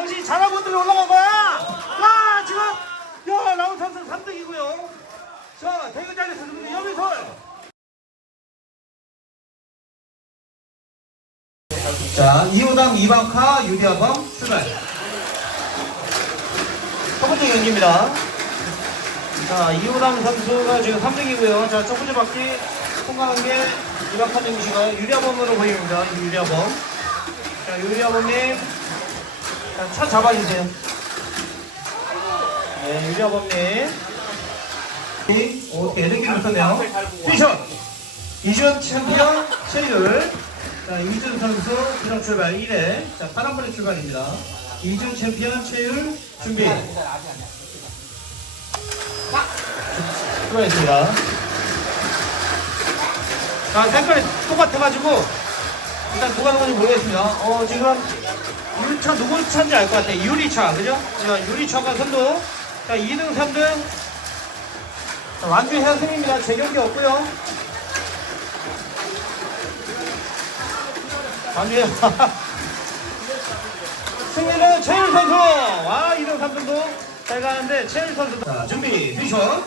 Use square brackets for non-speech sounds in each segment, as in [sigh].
역시 자라분들이 올라간 거야. 와, 지금, 야, 라운 선수 3등이고요. 자, 대구 자리에서 누구 여기설. 자, 2호당 2방카 유리아범 출발. 첫 번째 경기입니다. 자, 이호남 선수가 지금 3등이고요. 자, 첫 번째 바퀴 통과한 게 이박한 정씨가 유리아범으로 보입니다. 유리아범. 자, 유리아범님. 자, 차 잡아주세요. 네, 유리아범님. 오, 에너지를 붙었네요. 피션! 이준 챔피언 체율. 자, 이준 선수 기록 출발 1회. 자, 파란불의 출발입니다. 이준 챔피언 체율 준비. 수고하셨습니다. 자, 색깔이 똑같아가지고, 일단 누가 누군지 모르겠습니다. 어, 지금, 유리차 누구 차인지 알 것 같아요. 유리차, 그죠? 자, 유리차가 선두. 자, 2등, 3등. 자, 완주 해승입니다. 제 경기 없고요 완주 해 [laughs] 승리는 최일 선수! 와, 2등, 3등도 잘 가는데, 최일 선수. 자, 준비, 피션.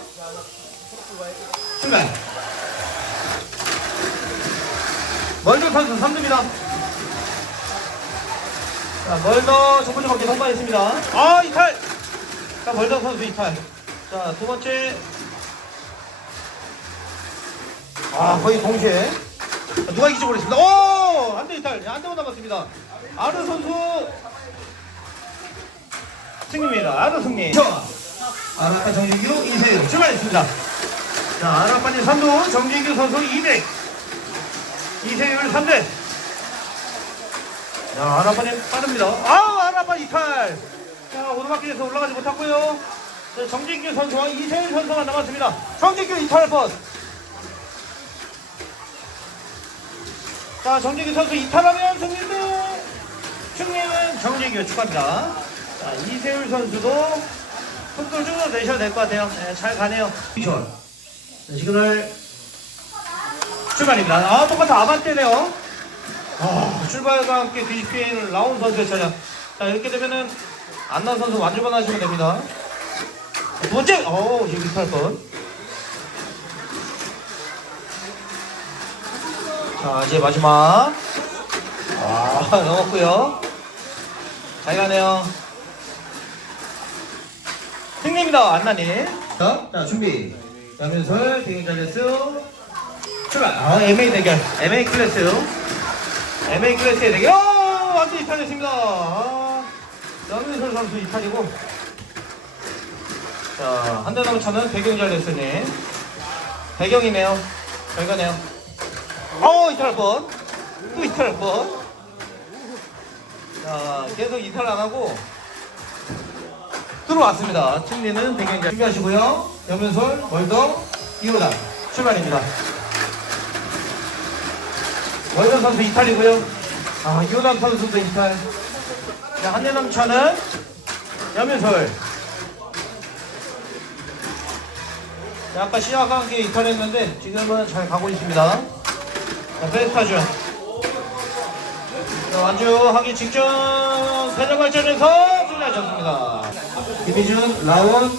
출발. 멀더 선수 3등입니다. 자, 멀더 첫 번째 바퀴 통과했습니다. 아, 이탈! 자, 멀더 선수 이탈. 자, 두 번째. 아, 거의 동시에. 자, 누가 이길지 모르겠습니다. 오! 안 돼, 이탈. 안 되고 남았습니다. 아르 선수. 승리입니다. 아르 승리. 아라카 정진규 이세윤 출발했습니다. 자, 아라파님 3도 정진규 선수 200. 이세율 3대. 자, 아라파님 빠릅니다. 아우, 아라파 이탈. 자, 오르막길에서 올라가지 못했고요. 자, 정진규 선수와 이세율 선수가 남았습니다. 정진규 이탈 번. 자, 정진규 선수 이탈하면 승리인데, 승리는 정진규 축하합니다. 자, 이세율 선수도 속도를 좀더 내셔야 될 것 같아요. 네, 잘 가네요. 네, 시그널 출발입니다. 아, 똑같아. 아반떼네요. 아, 출발과 함께 뒤집힌 라운 선수의 차량. 자, 이렇게 되면은 안나 선수 완주만 하시면 됩니다. 두 번째, 어, 지금 비탈 건. 자, 이제 마지막. 아, 넘었고요. 잘 가네요. 승리입니다, 안나님. 자, 자, 준비. 남윤설, 대경자레스 출발. 아, MA 대결. MA 클래스. MA 클래스의 대결. 어, 완전 이탈했습니다. 아, 남윤설 선수 이탈이고. 자, 한대 남은 차는 대경자레스님. 배경이네요. 잘 가네요. 어, 이탈할 뻔. 또 이탈할 뻔. 자, 계속 이탈 안 하고. 들어왔습니다. 승리는 백경자 준비하시고요. 염연솔, 월동, 이호당 출발입니다. 월동 선수 이탈이고요. 아, 이호당 선수도 이탈. 자, 한예남 차는 염연솔. 자, 아까 시작과 함께 이탈했는데 지금은 잘 가고 있습니다. 자, 베스타죠. 자, 완주하기 직전 세력 발전에서 승리하셨습니다. 김희준, 라온,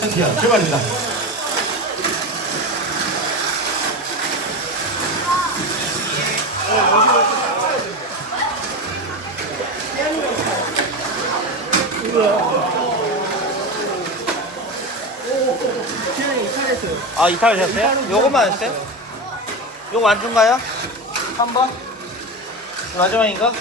챔피언 출발입니다. 아 이탈 하셨어요? 요것만 했어요? 요거 완주인가요? 3번? 마지막인가?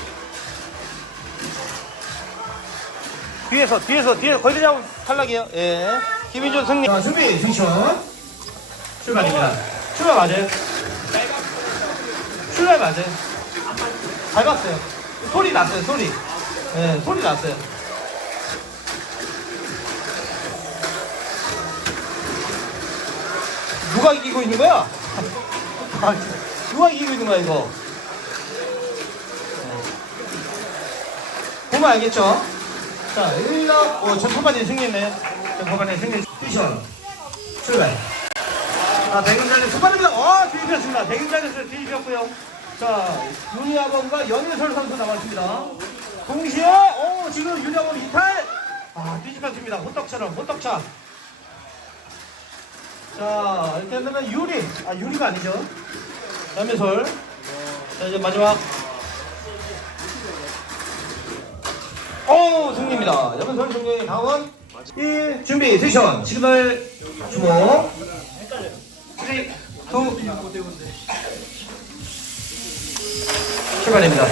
뒤에서 뒤에서 뒤에 걸리 잡으면 탈락이에요 예 김인준 승리 자 준비 승션 출발입니다 출발 맞아요 출발 맞아요 밟았어요 소리 났어요 소리 예 소리 났어요 누가 이기고 있는 거야? 아, [laughs] 누가 이기고 있는 거야 이거 보면 알겠죠? 자, 1라, 어, 전포반이 승리했네. 전포반이 승리. 피션. 출발. 자, 백은자리 소반입니다. 어, 뒤집혔습니다. 백은자리에서 뒤집혔고요. 자, 윤희아범과 연예설 선수 남았습니다. 동시에, 오, 지금 유령은 이탈. 아, 뒤집혔습니다. 호떡처럼, 호떡차. 자, 이렇게 하면 유리. 아, 유리가 아니죠. 남매솔. 자, 이제 마지막. 오, 승리입니다. 여면솔 승리, 강원. 1, 준비, 세션. 시그널 주목. 3, 2, 출발입니다.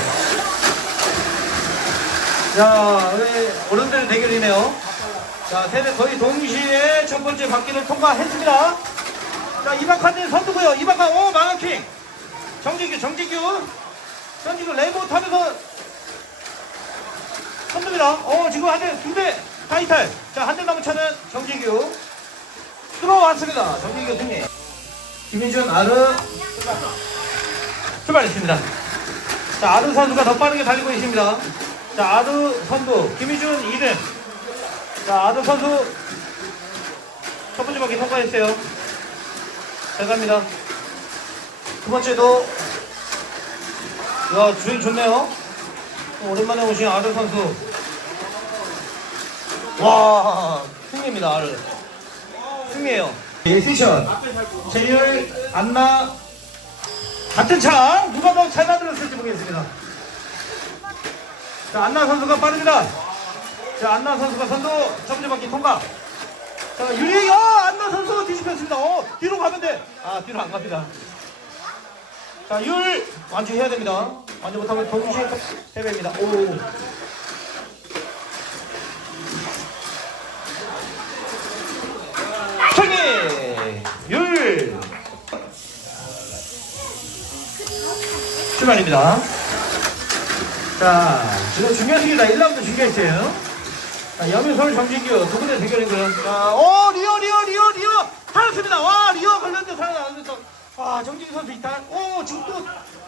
자, 우리 어른들 대결이네요. 자, 세대 거의 동시에 첫 번째 바퀴를 통과했습니다. 자, 이박하님 선두고요. 이박하, 오, 마가킹. 정진규, 정진규. 정진규 레모 타면서 선두입니다. 어, 지금 한 대, 두 대, 다 이탈. 자, 한 대 남은 차는 정진규. 들어왔습니다. 정진규 승리. 김민준, 아르. 출발했습니다. 자, 아르 선수가 더 빠르게 달리고 있습니다. 자, 아르 선수, 김희준 2등. 자, 아르 선수 첫 번째 바퀴 통과했어요. 잘 갑니다. 두 번째도, 야, 주행 좋네요. 오랜만에 오신 아르 선수. 와, 승리입니다, 아르. 승리예요. 세션. 제일, 안나, 같은 차 누가 더 잘 만들었을지 보겠습니다. 자 안나 선수가 빠릅니다. 자 안나 선수가 선두 바퀴 통과. 자 유리 어 안나 선수 뒤집혔습니다. 어 뒤로 가면 돼. 아 뒤로 안 갑니다. 자율 완주해야 됩니다. 완주 못하면 동시에 패배입니다. 오. 출발입니다. 자, 지금 중요했습니다. 1라운드 중요했어요. 자, 여민솔 정진규 두 분의 대결이고요. 자, 오, 리오, 리오, 리오, 리오! 살았습니다. 와, 리오 걸렸는데 살아나면서. 와, 정진규 선수 이탈. 오, 지금 또,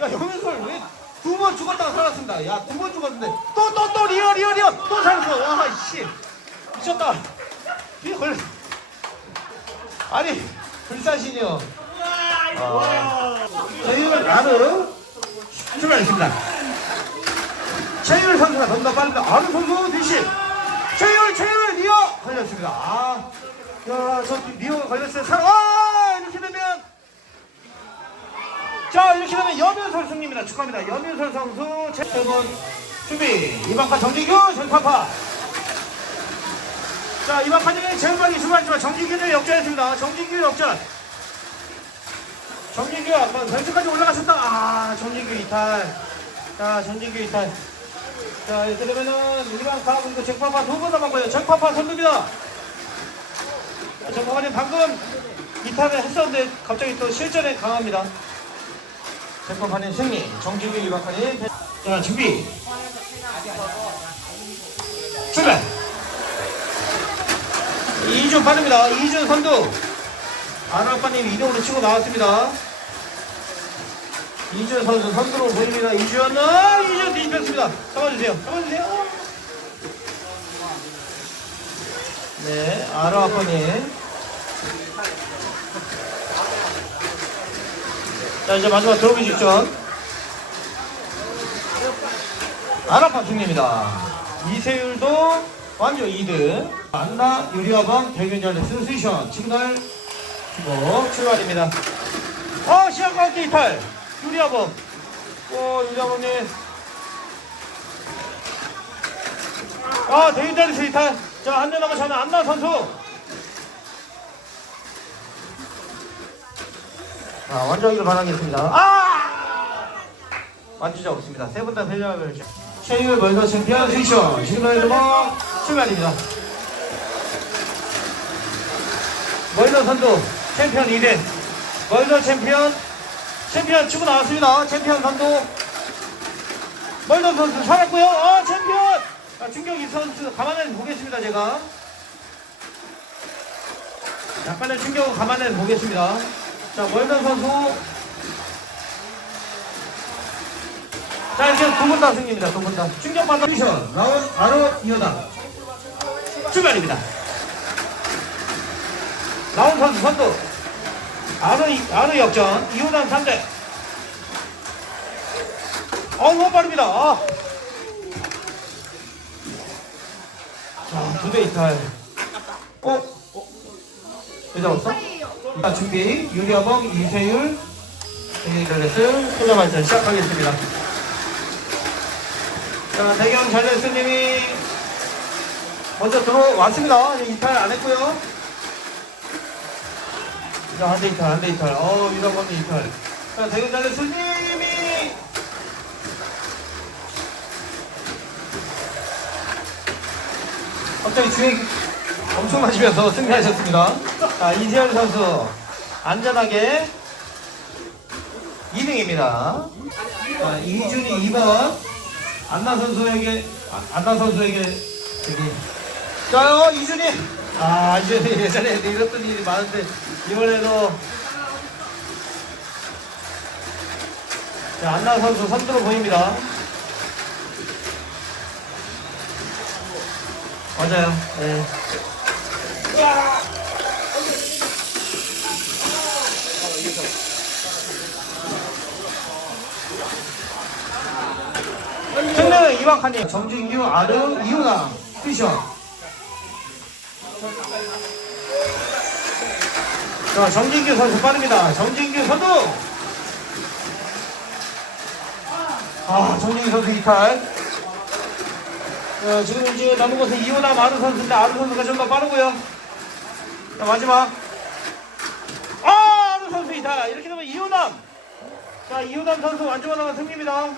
야, 여민솔 왜 두 번 죽었다가 살았습니다. 야, 두 번 죽었는데. 또, 또, 또, 리오, 리오, 리오! 또 살았어. 와, 씨. 미쳤다. 뒤에 걸려. 아니, 불사신이요. 아. 저희는 나는 출발했습니다. 최율 선수가 더 빠릅니다. 아는 선수 대신 최율, 최율, 리오 걸렸습니다. 아, 야, 저 리오 걸렸어요. 사, 아, 이렇게 되면 자, 이렇게 되면 여면설 승리입니다. 축하합니다. 여면설 선수 최세번 준비. 이방파 정지규 전파파. 자, 이방파님이 제일 빨리 출발했지만 정진규는 역전했습니다. 정진규 역전. 정진규 아까 결승까지 올라가셨다. 아, 정진규 이탈. 자, 정진규 이탈. 자, 이렇게 되면은 일반 가 그리고 정파파 두번 남았고요. 정파파 선두입니다. 정파파님 방금 이탈을 했었는데 갑자기 또 실전에 강합니다. 정파파님 승리. 정진규 이박하님. 자, 준비. 출발. 이준 빠릅니다. 이준 선두. 아나빠님 이동으로 치고 나왔습니다. 이준 선수 선두로 보입니다. 이준, 아, 이준 뒤집혔습니다. 잡아주세요. 잡아주세요. 네, 아나빠님. 자, 이제 마지막 들어오기 직전. 아나파 승리입니다. 이세율도 완전 2등. 안나 대균전의 스시션 시그널 주고 출발입니다. 어, 시작과 함께 이탈. 유리아범. 어, 유리아범님. 아, 대균전에서 이탈. 자, 한대 차는 안나 선수. 자, 완주하기를 바라겠습니다. 아! 완주자 없습니다. 세 분 다 패배하면 최율 멀더 챔피언 스시션 시그널 주고 출발입니다. 멀더 선두 챔피언 2대 멀더 챔피언 챔피언 치고 나왔습니다. 챔피언 선두. 멀더 선수 살았고요. 어 챔피언! 아, 충격이 선수 가만히 보겠습니다 제가. 약간의 충격을 가만히 보겠습니다. 자 멀더 선수. 자 이제 두 분 다 승리입니다 두 분 다. 충격받아. 미션 라운 바로 이어다. 출발입니다. 나온 선수 선두 아르, 아르 역전 이호단 3대 어우 빠릅니다 아. 자, 두 대 이탈. 어? 어? 왜 잡았어? 자, 준비. 유리아범, 이세율, 대경잘레스, 소자만전 시작하겠습니다. 자, 대경 잘레스님이 먼저 들어왔습니다. 이탈 안 했고요. 자, 한대 이탈, 한대 이탈. 어, 유리아범 이탈. 자, 대경 잘레스님이 갑자기 주행 엄청 맞으면서 승리하셨습니다. 자, 이재열 선수 안전하게 2등입니다. 자, 이준이 2번 안나 선수에게 아, 안나 선수에게 여기 자요 이준이 아 이준이 예전에 이랬던 일이 많은데 이번에도 자 안나 선수 선두로 보입니다. 맞아요. 네. 승리는 이박하님, 정진규, 아르, 이훈아, 피션. 자, 정진규 선수 빠릅니다. 정진규 선수. 아, 정진규 선수 이탈. 어, 지금 이제 남은 것은 이호남 아르 선수인데 아르 선수가 좀 더 빠르고요. 자, 마지막. 아, 아르 선수 이탈. 이렇게 되면 이호남. 자, 이호남 선수 나간 승리입니다.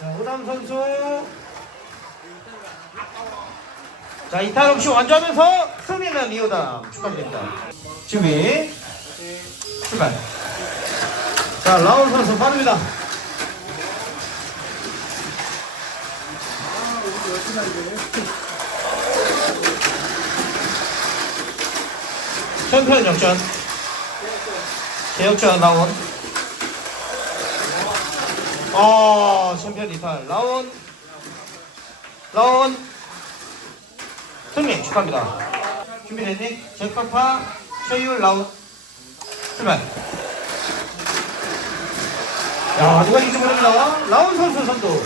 자, 호남 선수. 자, 이탈 없이 완주하면서 승리는 이호남. 축하드립니다. 준비. 출발. 자, 라울 선수 빠릅니다. 챔피언 역전. 제역전 나온. 아, 챔피언 이탈. 라온. 라온. 승리 축하합니다. 준비됐니? 제파파, 최율, 라온. 출발. 야, 누가 이길지 모릅니다. 라온 선수 선두.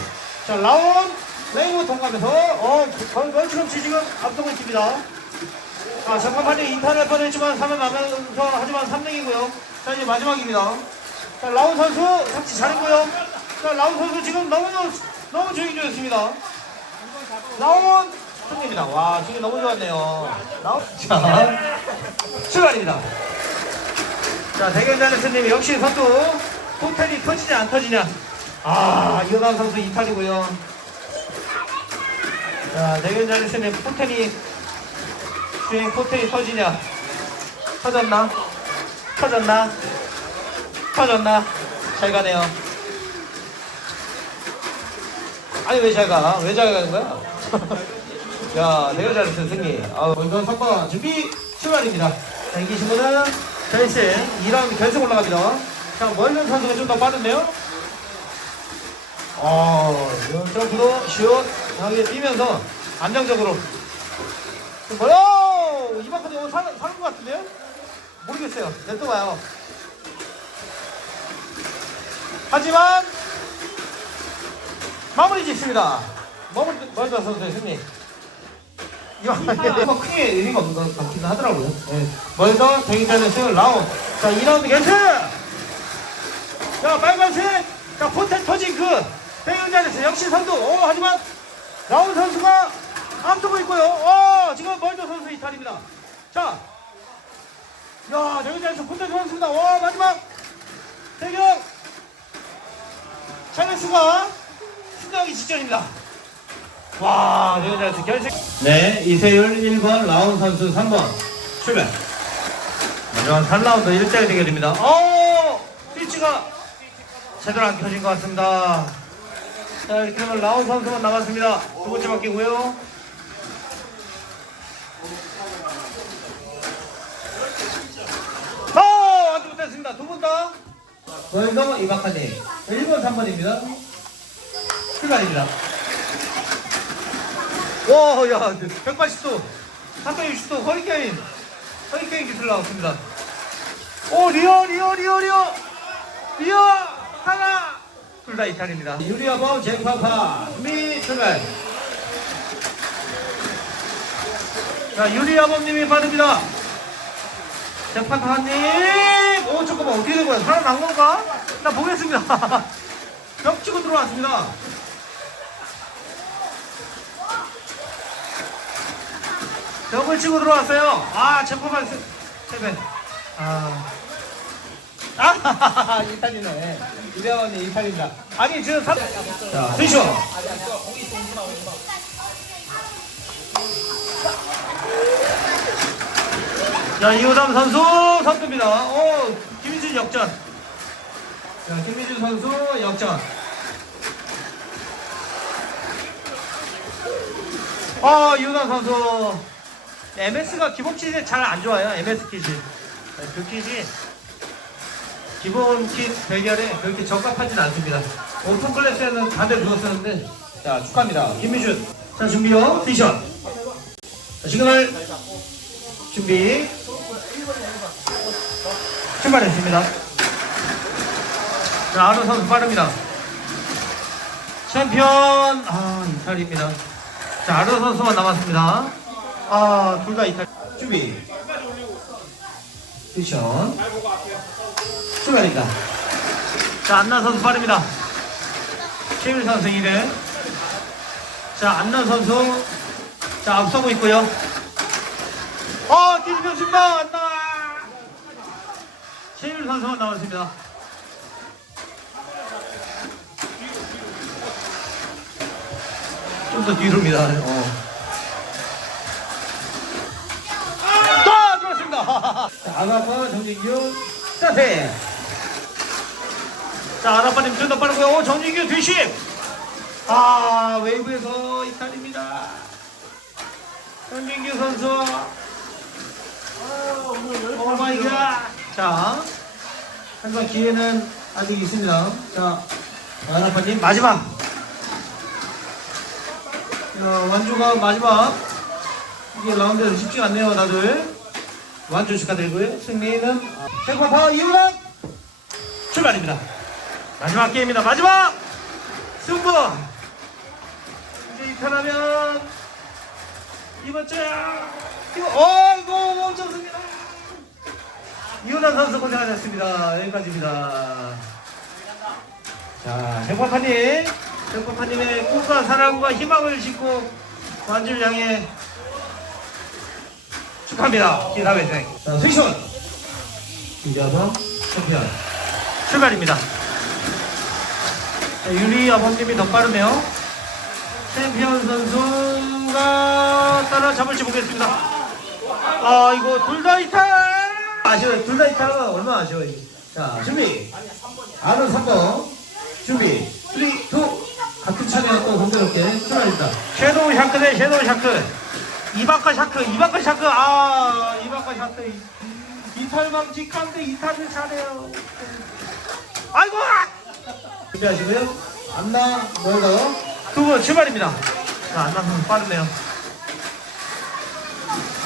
자, 라온, 레이모 통과하면서, 어, 멀티넘치 지금 앞서고 있습니다. 아, 잠깐만요. 이탈할 뻔했지만 3을 나면서 하지만 3등이고요. 자, 이제 마지막입니다. 자, 라운 선수 착지 잘했고요. 자, 라운 선수 지금 너무, 너무 조용히 좋았습니다. 라운 승리입니다. 와, 지금 너무 좋았네요. 라운, 자, 출발입니다. 자, 대결자는 스님 역시 선수 호텔이 터지냐 안 터지냐. 아, 이호남 선수 이탈이고요. 자, 대결자는 스님 호텔이 주행 포텐이 터지냐? 터졌나? 터졌나? 터졌나? 잘 가네요. 아니 왜 잘 가? 왜 잘 가는 거야? [laughs] 야, 내가 잘했어 승리. 아, 먼저 선거 준비 출발입니다. 자, 이기신 분은 결승 2라운드 결승 올라갑니다. 자, 멀른 선수가 좀 더 빠른데요? 어, 점프도 시원하게 뛰면서 안정적으로 뭐요? 이만큼 오늘 사는, 것 같은데요? 모르겠어요. 냅둬봐요. 하지만 마무리 짓습니다. 마무리 먼저 선수의 승리. 이만큼 크게 의미가 없는 것 같긴 하더라고요. 네. 먼저 대기자는 승을 라운. 자, 2라운드 개트! 자, 빨간색! 자, 포텐 터진 그 대기자에서 역시 선두. 오, 하지만 라운 선수가 앞서고 있고요. 어, 지금 멀더 선수 이탈입니다. 자, 야, 대기자에서 포텐 선수입니다. 와, 마지막 대경 찰레스가 승리하기 직전입니다. 와, 대기자에서 결승. 네, 이세율 1번, 라운 선수 3번 출발. 마지막 3라운드 1대1 대결입니다. 어, 스위치가 제대로 안 켜진 것 같습니다. 자, 이렇게 하면 라운 선수만 남았습니다. 두 번째 바뀌고요. 어, 안주 못했습니다. 두분 더. 먼저 이박하님. 1번, 3번입니다. 출발입니다. 와, 야, 180도, 360도 허리케인, 허리케인 기술 나왔습니다. 오, 리어, 리어, 리어, 리어, 리어, 하나, 둘 다 이탈입니다. 유리아범 제파파 준비 출발. 자, 유리 아버님이 빠릅니다. 재판사님! 오, 잠깐만, 어떻게 된 거야? 살아난 건가? 나 보겠습니다. [laughs] 벽 치고 들어왔습니다. 벽을 치고 들어왔어요. 아, 세, 세배. 아. 아, [laughs] 이탈이네. 이대원이 이탈입니다. 아니, 지금 3. 자, 스위셔. 자, 이호담 선수 선두입니다. 오, 김희준 역전. 자, 김희준 선수 역전. 어, 이호담 선수. MS가 기본 킷이 잘 안 좋아요. MS 킷이. 네, 그 킷이 기본 킷 대결에 그렇게 적합하진 않습니다. 오픈 클래스에는 반대로 누웠었는데. 자, 축하합니다. 김희준. 자, 준비요. 피션. 자, 시그널 준비. 출발했습니다. 자, 아르 선수 빠릅니다. 챔피언, 아, 이탈입니다. 자, 아르 선수만 남았습니다. 아, 둘 다 이탈. 준비. 미션. 출발입니다. 자, 안나 선수 빠릅니다. 최일 선수 2등. 자, 안나 선수. 자, 앞서고 있고요. 어, 뒤집혔습니다. 안나. 최일 선수만 나왔습니다. 좀 더 뒤로입니다. 어. 아가파 정진규 스타트. 자, 아나파님 좀더 빠르고요. 오, 정진규 뒤심. 아, 웨이브에서 이탈입니다. 정진규 선수. 오 마이 갓. 자, 한번 기회는 아직 있습니다. 자, 아나파님 마지막. 자, 완주가 마지막. 이게 라운드에서 쉽지 않네요, 다들. 완주 축하드리고요. 승리는 생파파 이우락 출발입니다. 마지막 게임입니다. 마지막 승부. 이제 이탈하면 이번 주 이거 어 이거 멈췄습니다. 이훈환 선수 고생하셨습니다. 여기까지입니다. 자, 정파파님, 정파파님의 꿈과 사랑과 희망을 싣고 완주를 향해 축하합니다. 기사회생. 자, 스위션! 김자성 챔피언. 출발입니다. 자, 유리 아버님이 더 빠르네요. 챔피언 선수가 따라잡을지 보겠습니다. 아, 이거 둘 다 이탈! 아쉬워요. 둘 다 이탈은 얼마나 아쉬워요. 자, 준비. 아는 3번. 준비. 3, 2. 같은 차례와 또 공교롭게 출발입니다. 섀도우 샤크 대 섀도우 샤크. 이바카 샤크, 이바카 샤크. 아, 이바카 샤크. 이탈망치 깡대 이탈을 잘해요. 아이고! 준비하시고요. 안나 멀더 두분 출발입니다. 자, 안나 선수 빠르네요.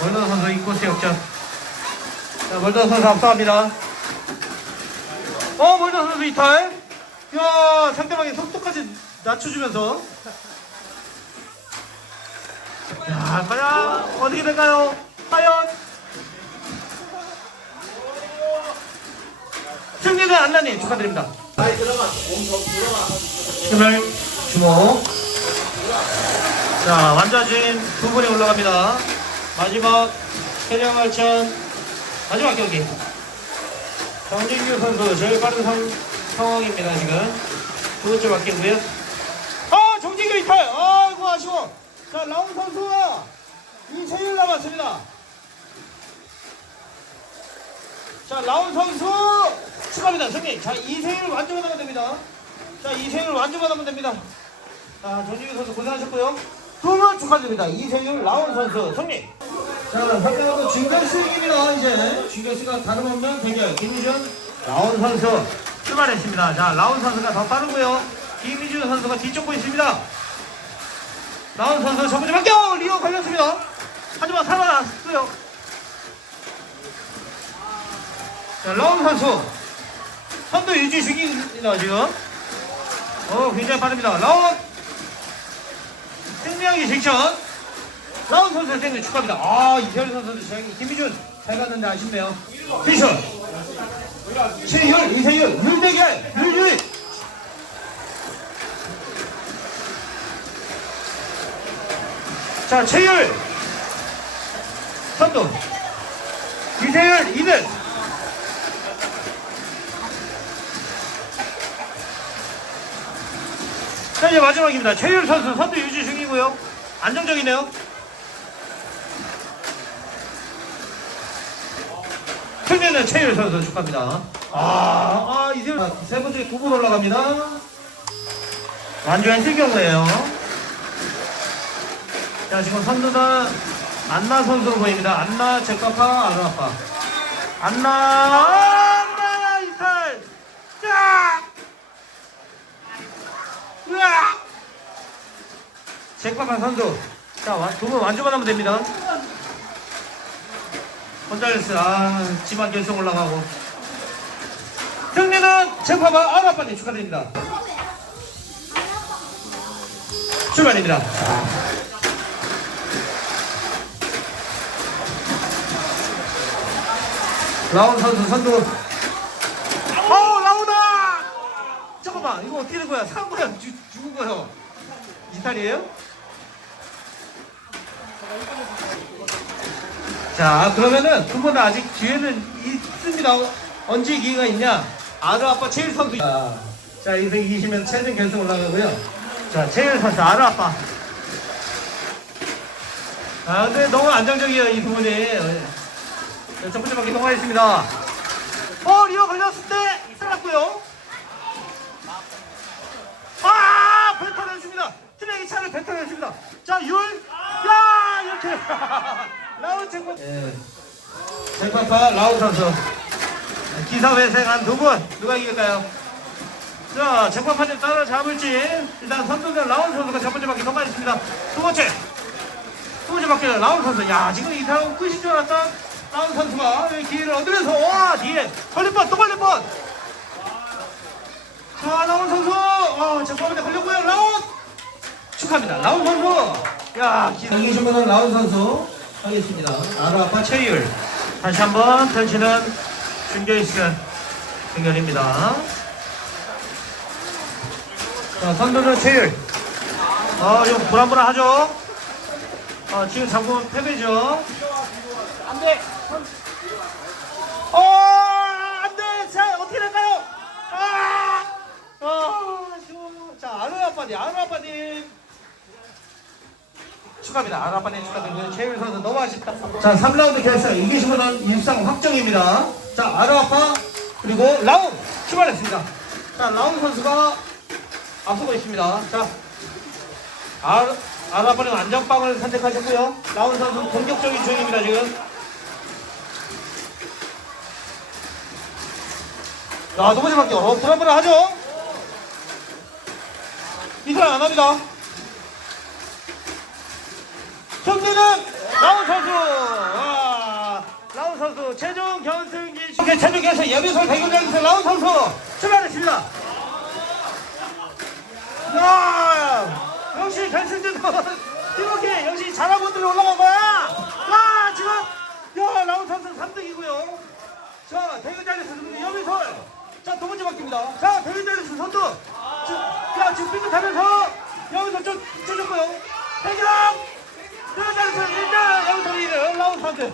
멀더 선수 인코스 역전. 자, 멀더 선수 앞서갑니다. 어, 멀더 선수 이탈. 야, 상대방의 속도까지 낮춰주면서. 야, 과연 어떻게 될까요? 과연 승리는 안나님 축하드립니다. 힘을 주목. 자, 완자진 두 분이 올라갑니다. 마지막 해령알천 마지막 경기. 정진규 선수 제일 빠른 상, 상황입니다 지금 두 번째 바뀌고요. 아 정진규 이탈. 아이고 아쉬워. 자 라운 선수와 이세일 남았습니다. 자 라운 선수 축하합니다 승리. 자 이세일 완주만 하면 됩니다. 자 이세일 완주만 하면 됩니다. 자 정진규 선수 고생하셨고요. 두 번 축하드립니다. 이세일 라운 선수 승리. 자, 발표하고 준결승입니다, 이제. 준결승과 다름없는 대결. 김희준, 라운 선수 출발했습니다. 자, 라운 선수가 더 빠르고요. 김희준 선수가 뒤쫓고 있습니다. 라운 선수 첫 번째 반격! 리오 걸렸습니다. 하지만 살아났어요. 자, 라운 선수. 선두 유지 중입니다, 지금. 어, 굉장히 빠릅니다. 라운! 승리하기 직전. 라운 선수 생일 축하합니다. 아, 이태열 선수 생 김희준 잘 갔는데 아쉽네요. 피셔. 최희열, 이세윤, 윤대결, 윤유희. 자, 최율. 선두. 이세율, 이든. 자, 이제 마지막입니다. 최율 선수 선두 유지 중이고요. 안정적이네요. 승리는 최율 선수 축하합니다. 아, 아 이세율 아, 세 번째 두분 올라갑니다. 완주한 실경우예요. 자, 지금 선두는 안나 선수로 보입니다. 안나, 제카파, 아르아파. 안나, 안나, 이탈! 자! 으아! 제카파 선수. 자, 두 분 완주만 하면 됩니다. 혼자였어. 아, 지만 결승 올라가고. 승리는 제카파, 아르아파님 축하드립니다. 출발입니다. 라운 선수 선두. 어 라운아! 잠깐만 이거 어떻게 된 거야? 산 거야? 죽, 죽은 거요? 이탈이에요? 자 그러면은 두분다 아직 기회는 있습니다. 언제 기회가 있냐? 아르 아빠 최일 선수. 자, 자 여기서 이기시면 최종 결승 올라가고요. 자 최일 선수 아르 아빠. 아 근데 너무 안정적이에요 이두 분이. 네, 첫 번째 바퀴 통과했습니다. 어, 리어 걸렸을 때 살았고요. 아, 뱉어냈습니다. 트랙이 차를 뱉어냈습니다. 자, 율, 야, 이렇게. [laughs] 라운 쟁반. 예. 쟁반파 라운 선수. 기사 회생한 두 분, 누가 이길까요? 자, 쟁반파님 따라잡을지. 일단 선수는 라운 선수가 첫 번째 바퀴 통과했습니다. 두 번째. 두 번째 바퀴는 라운 선수. 야, 지금 이 타고 끝인 줄 알았다. 라운 선수가 기회를 얻으면서 와 뒤에 걸릴 뻔, 또 걸릴 뻔. 자, 라운 선수. 아, 잠깐만요. 걸렸고요. 라운. 축하합니다. 라운 선수. 야, 이기신 분은 라운 선수 하겠습니다. 아르아빠 최율. 다시 한번 펼치는 준결승 대결입니다. 자, 선두는 최율. 어, 좀 불안불안하죠? 어, 지금 잠깐 패배죠? 안 돼! 어, 안 돼! 자, 어떻게 될까요? 아! 어, 저, 자, 아르 아빠님, 아르 아빠님. 축하합니다. 아르 아빠님 축하드리고요. 최율 선수 너무 아쉽다. 자, 3라운드 결승 이기신 분은 일상 확정입니다. 자, 아르 아빠, 그리고 라운 출발했습니다. 자, 라운 선수가 앞서고 있습니다. 자, 아르, 아르 아빠는 안전빵을 선택하셨고요. 라운 선수 공격적인 중입니다, 지금. 야, 두 번째 바뀌어. 어, 불안불안 하죠? 이탈 안 합니다. 승리는 라운 선수! 와, 라운 선수, 최종 결승기, 이게 최종 결승 예비설 대결장에서 라운 선수 출발했습니다. 야, 역시 결승전 이렇게 역시 잘한 분들이 올라간 거야. 와, 지금, 야, 라운 선수 3등이고요. 자, 대결장에서 여비설. 자, 두 번째 바뀝니다. 자, 대결장에서 선두. 자, 야, 지금 삐끗 하면서 여기서 좀 쫓았고요. 대결! 대결장에서 1등 여기서 1등 라운 선수.